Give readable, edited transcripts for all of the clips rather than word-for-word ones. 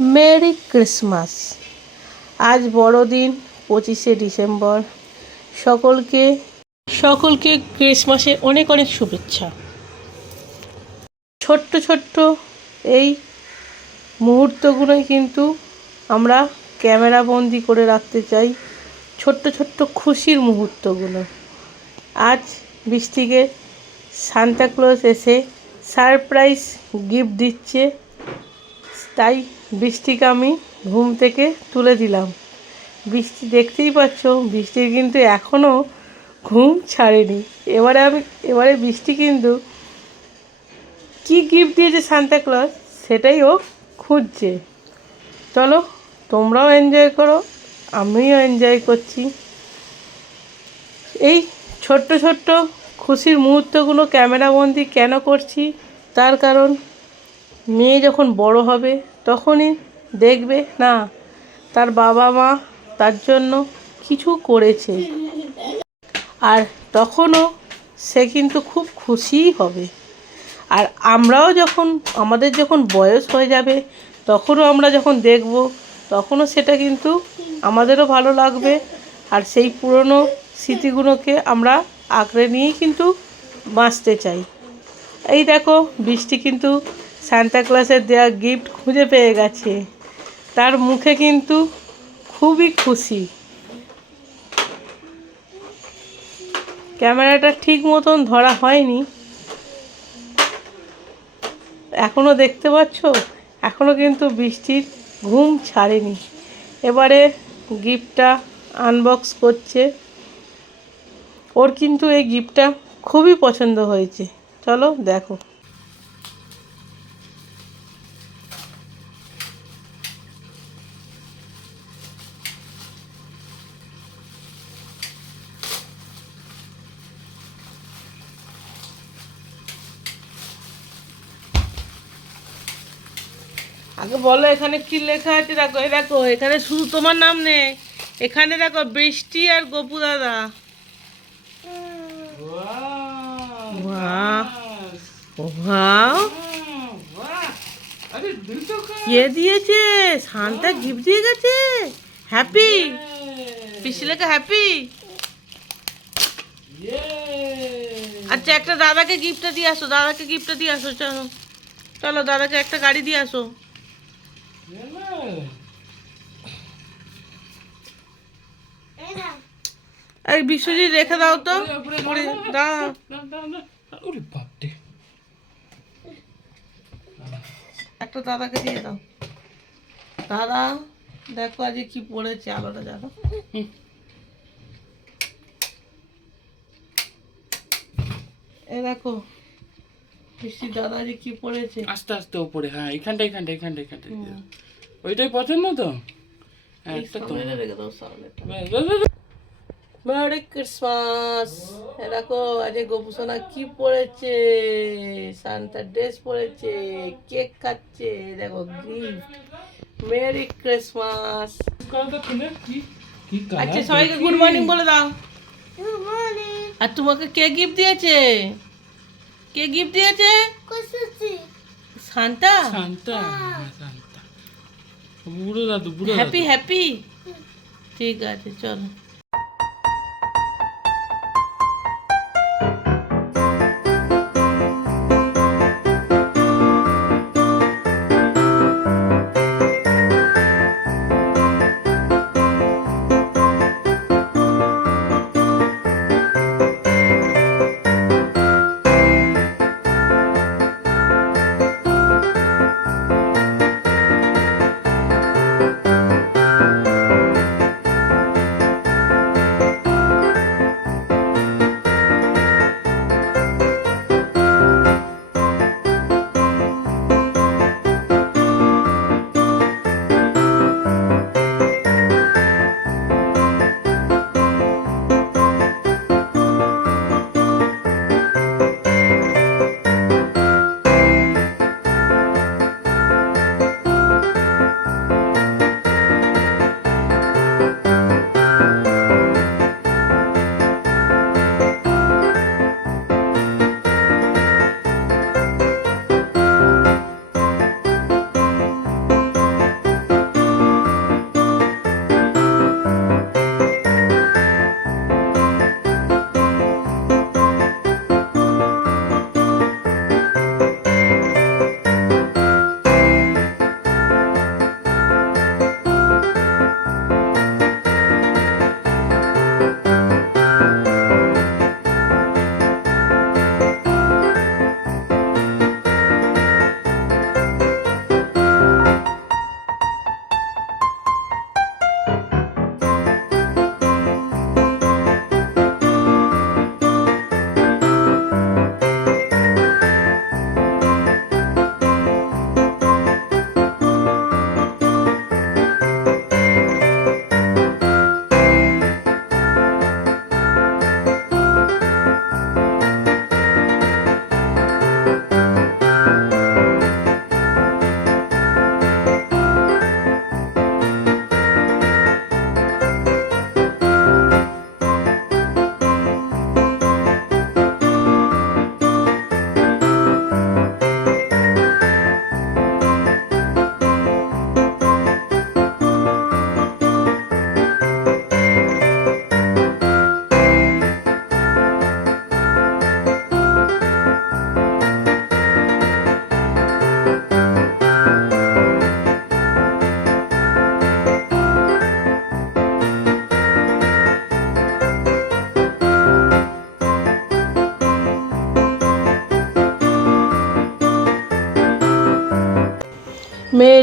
Merry Christmas. আজ বড়দিন 25শে December. সকলকে সকলকে ক্রিসমাসের অনেক অনেক শুভেচ্ছা। ছোট্ট ছোট্ট এই মুহূর্তগুলোই কিন্তু আমরা ক্যামেরা বন্দি করে রাখতে চাই, ছোট্ট ছোট্ট খুশির মুহূর্তগুলো। আজ বৃষ্টিকে সান্তাক্লজ এসে সারপ্রাইজ গিফট দিচ্ছে, তাই বৃষ্টিকে আমি ঘুম থেকে তুলে দিলাম। বৃষ্টি দেখতেই পাচ্ছ, বৃষ্টির কিন্তু এখনও ঘুম ছাড়েনি। এবারে বৃষ্টি কিন্তু কি গিফট দিয়েছে সান্তাক্লজ সেটাই ও খুঁজছে। চলো তোমরাও এনজয় করো, আমিও এনজয় করছি। এই ছোট্ট ছোট্ট খুশির মুহূর্তগুলো ক্যামেরাবন্দি কেন করছি, তার কারণ মেয়ে যখন বড় হবে তখনই দেখবে না তার বাবা মা তার জন্য কিছু করেছে, আর তখনও সে কিন্তু খুব খুশিই হবে। আর আমরাও আমাদের যখন বয়স হয়ে যাবে তখনও আমরা যখন দেখব, তখনও সেটা কিন্তু আমাদেরও ভালো লাগবে। আর সেই পুরনো স্মৃতিগুলোকে আমরা আঁকড়ে নিয়েই কিন্তু বাঁচতে চাই। এই দেখো বৃষ্টি কিন্তু সান্তাক্লজের দেওয়া গিফট খুঁজে পেয়ে গেছে, তার মুখে কিন্তু খুবই খুশি। ক্যামেরাটা ঠিক মতন ধরা হয়নি, এখনও দেখতে পাচ্ছ, এখনও কিন্তু বৃষ্টির ঘুম ছাড়েনি। এবারে গিফটটা আনবক্স করছে। ওর কিন্তু এই গিফটটা খুবই পছন্দ হয়েছে। চলো দেখো। আগে বলো এখানে কি লেখা আছে। দেখো দেখো, এখানে শুধু তোমার নাম নেই, এখানে দেখো বৃষ্টি আর গপু দাদা। কে দিয়েছে? সান্তা গিফট দিয়ে গেছে। হ্যাপি বৃষ্টি লেখা হ্যাপি। আচ্ছা একটা দাদাকে গিফটটা দিয়ে আসো, দাদাকে গিফটটা দিয়ে আসো। চলো চলো দাদাকে একটা গাড়ি দিয়ে আসো। এই বিশ্বজিৎ রেখে দাও তো, দাও। একটা দাদাকে দিয়ে দাও। দাদা দেখো আজ কি পড়েছে, আলোটা জানো। এই দেখো বৃষ্টির দাদা যে কি পড়েছে। আস্তে আস্তে ওপরে, হ্যাঁ এখানটা ওইটাই পছন্দ তো। Merry Christmas. দেখো আজ গোপুসোনা কি পড়েছে, সান্তা ড্রেস পড়েছে, কেক খাচ্ছে। দেখো গিফট। Merry Christmas. আচ্ছা সবাইকে গুড মর্নিং বলে দাও। আর তোমাকে কে গিফট দিয়েছে? কে গিফট দিয়েছে? সান্তা। শান্তা বুড়ো দাদু, বুড়ো হ্যাপি হ্যাপি। ঠিক আছে চলো।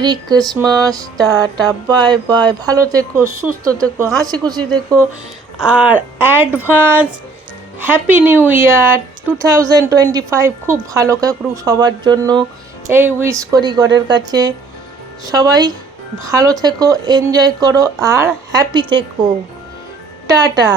Merry Christmas, tata, bye bye, ভালো থেকো, সুস্থ থেকো, হাসি খুশি থেকো, আর অ্যাডভান্স হ্যাপি নিউ ইয়ার 2025 খুব ভালো কাকুর সবার জন্য এই উইশ করি গডের কাছে। সবাই ভালো থেকো, এনজয় করো আর হ্যাপি থেকো। টাটা।